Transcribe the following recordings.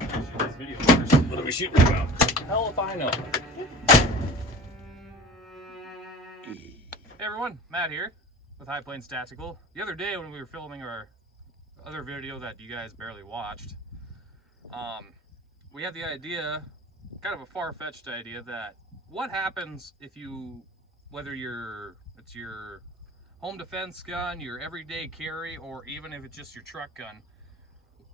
This video first. What are we shooting about? Hell if I know. Hey everyone, Matt here with High Plains Tactical. The other day when we were filming our other video that you guys barely watched, we had the idea, kind of a far-fetched idea, that what happens if you, whether it's your home defense gun, your everyday carry, or even if it's just your truck gun,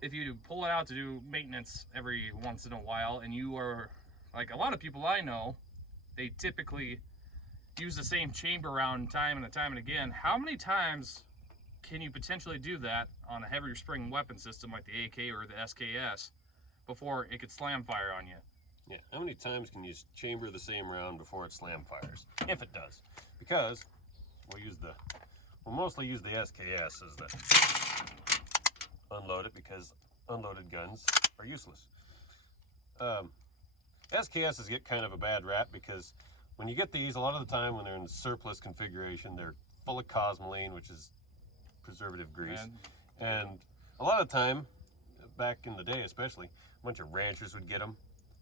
if you pull it out to do maintenance every once in a while, and you are, like a lot of people I know, they typically use the same chamber round time and again. How many times can you potentially do that on a heavier spring weapon system like the AK or the SKS before it could slam fire on you? Yeah, how many times can you chamber the same round before it slam fires? If it does. Because we'll mostly use the SKS as the unloaded, because unloaded guns are useless. SKSs get kind of a bad rap because when you get these, a lot of the time when they're in surplus configuration, they're full of cosmoline, which is preservative grease. And a lot of the time, back in the day especially, a bunch of ranchers would get them,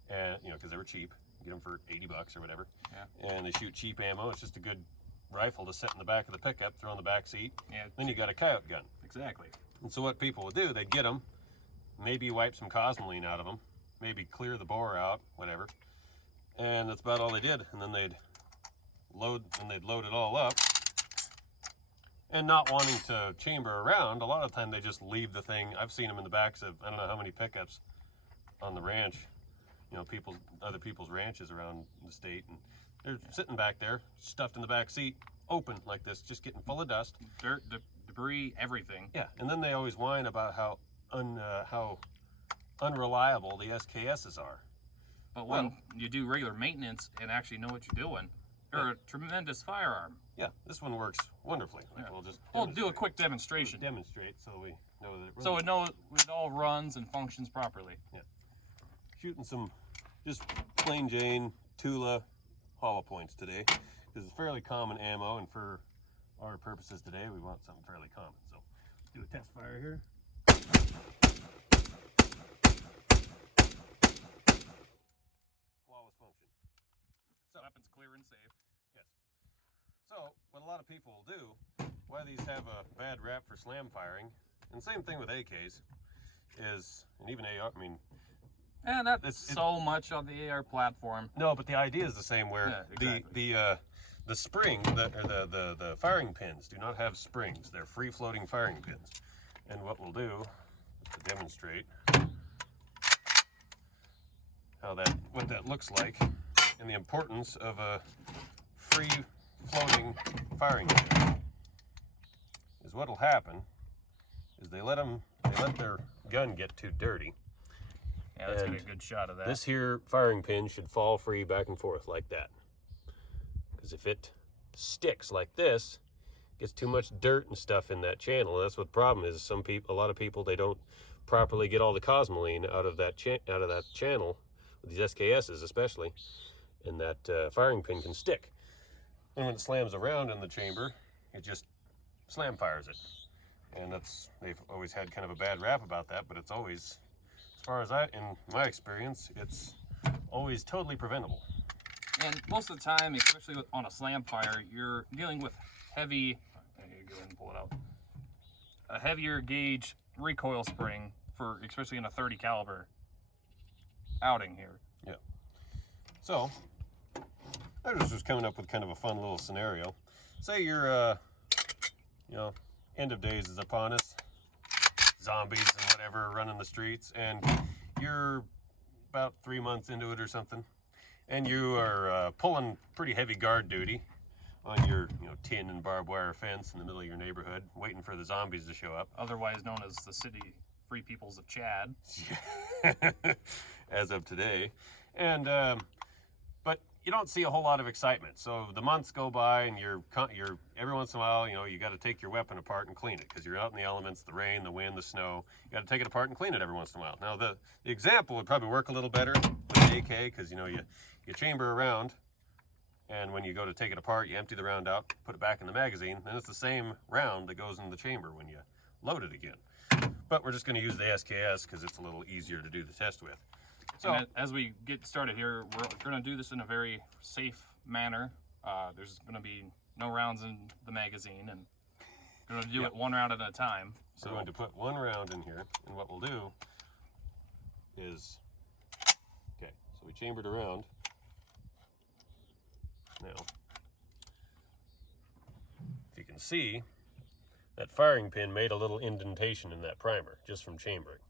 and because they were cheap, get them for $80 or whatever. Yeah. And they shoot cheap ammo. It's just a good rifle to set in the back of the pickup, throw in the back seat. Yeah. Then you got a coyote gun. Exactly. And so what people would do, they'd get them, maybe wipe some cosmoline out of them, maybe clear the bore out, whatever. And that's about all they did. And then they'd load it all up. And not wanting to chamber around, a lot of the time they just leave the thing. I've seen them in the backs of, I don't know how many pickups on the ranch, other people's ranches around the state, and they're sitting back there, stuffed in the back seat, open like this, just getting full of dust. Dirt, debris, everything. Yeah, and then they always whine about how unreliable the SKSs are. But when you do regular maintenance and actually know what you're doing, they're a tremendous firearm. Yeah, this one works wonderfully. Yeah. We'll do a quick demonstration. Demonstrate so we know that it runs. So it all runs and functions properly. Yeah. Shooting some just plain Jane Tula hollow points today, because it's fairly common ammo, and for our purposes today, we want something fairly common. So do a test fire here. Flawless function. So weapon's clear and safe. Yes. So what a lot of people will do, why these have a bad rap for slam firing, and same thing with AKs, and even AR, and that's so much on the AR platform. No, but the idea is the same, where exactly. the spring, the firing pins do not have springs. They're free-floating firing pins. And what we'll do to demonstrate what that looks like, and the importance of a free-floating firing pin, is what'll happen is they let their gun get too dirty. Yeah, let's get a good shot of that. This here firing pin should fall free back and forth like that. Because if it sticks like this, it gets too much dirt and stuff in that channel. And that's what the problem is. A lot of people, they don't properly get all the cosmoline out of that channel, with these SKSs especially, and that firing pin can stick. And when it slams around in the chamber, it just slam fires it. And they've always had kind of a bad rap about that, but it's always, as far as in my experience, it's always totally preventable. And most of the time, especially on a slam fire, you're dealing with heavy, go ahead and pull it out, a heavier gauge recoil spring, especially in a 30 caliber outing here. Yeah. So, I was just coming up with kind of a fun little scenario. Say you're, end of days is upon us, zombies and whatever are running the streets, and you're about 3 months into it or something, and you are pulling pretty heavy guard duty on your tin and barbed wire fence in the middle of your neighborhood, waiting for the zombies to show up. Otherwise known as the City Free Peoples of Chad. As of today. And but you don't see a whole lot of excitement. So the months go by, and you're every once in a while, you got to take your weapon apart and clean it, because you're out in the elements, the rain, the wind, the snow. You got to take it apart and clean it every once in a while. Now the example would probably work a little better with the AK, because you chamber around, and when you go to take it apart, you empty the round out, put it back in the magazine, then it's the same round that goes in the chamber when you load it again. But we're just going to use the SKS because it's a little easier to do the test with. So and as we get started here, we're going to do this in a very safe manner. There's going to be no rounds in the magazine, and we're going to do it one round at a time. So we're going to put one round in here, and what we'll do is, okay, so we chambered around. Now, if you can see, that firing pin made a little indentation in that primer just from chambering.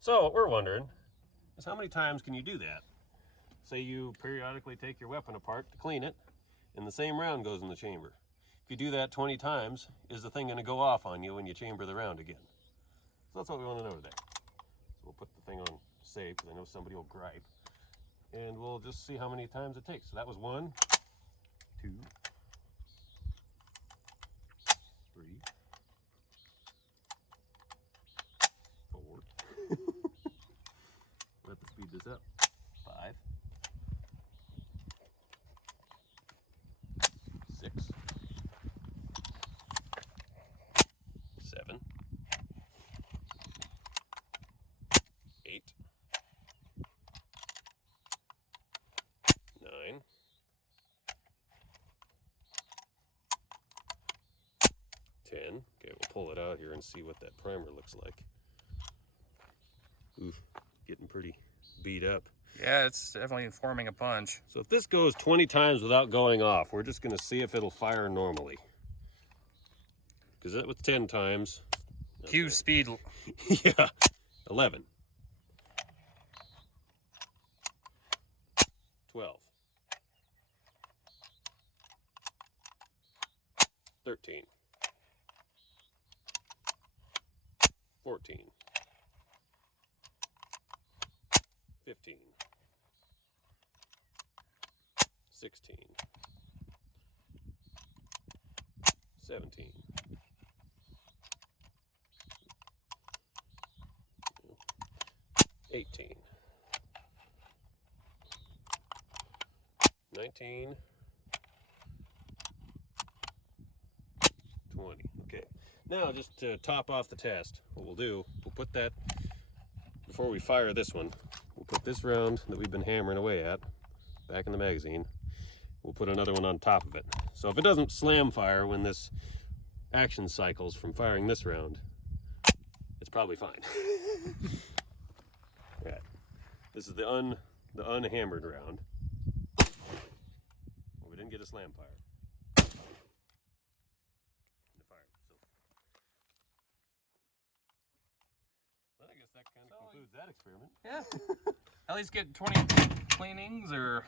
So what we're wondering is how many times can you do that? Say you periodically take your weapon apart to clean it, and the same round goes in the chamber. If you do that 20 times, is the thing going to go off on you when you chamber the round again? So that's what we want to know today. So we'll put the thing on safe, because I know somebody will gripe. And we'll just see how many times it takes. So that was 1, 2, 3, 4. We'll have to speed this up. 5, 6, 7, 8, 9, 10. Okay, we'll pull it out here and see what that primer looks like. Oof, getting pretty beat up. Yeah, it's definitely forming a punch. So if this goes 20 times without going off, we're just going to see if it'll fire normally. Because that was 10 times. Cue speed. Yeah, 11. 12. 13. 14. 15. 16. 17. 18. 19. 20. Okay. Now, just to top off the test, what we'll do, we'll put that, before we fire this one, we'll put this round that we've been hammering away at back in the magazine. We'll put another one on top of it. So if it doesn't slam fire when this action cycles from firing this round, it's probably fine. Right. This is the unhammered round. We didn't get a slam fire. Well, I guess that kind of concludes that experiment. Yeah. At least get 20 cleanings or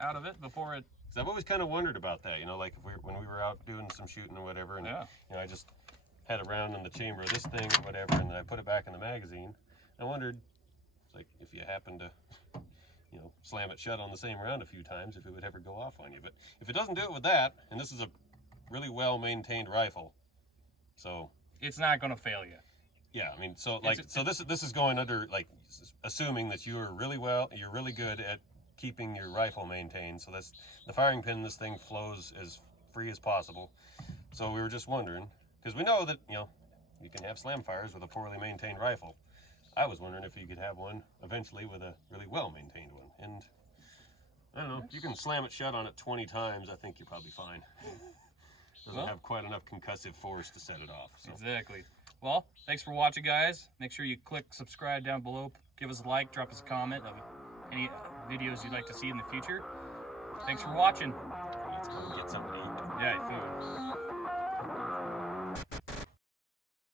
out of it before it. Because I've always kind of wondered about that, you know, like if when we were out doing some shooting or whatever, and you know, I just had a round in the chamber of this thing or whatever, and then I put it back in the magazine. I wondered, like, if you happen to, you know, slam it shut on the same round a few times, if it would ever go off on you. But if it doesn't do it with that, and this is a really well-maintained rifle, so it's not going to fail you. Yeah, I mean, so like, this is going under, like, assuming that you're really good at keeping your rifle maintained. So that's the firing pin. This thing flows as free as possible. So we were just wondering, because we know that, you know, you can have slam fires with a poorly maintained rifle. I was wondering if you could have one eventually with a really well-maintained one. And I don't know, if you can slam it shut on it 20 times, I think you're probably fine. Doesn't have quite enough concussive force to set it off. So. Exactly. Well, thanks for watching, guys. Make sure you click subscribe down below. Give us a like, drop us a comment of any videos you'd like to see in the future. Thanks for watching. Let's go and get something to eat. Yeah.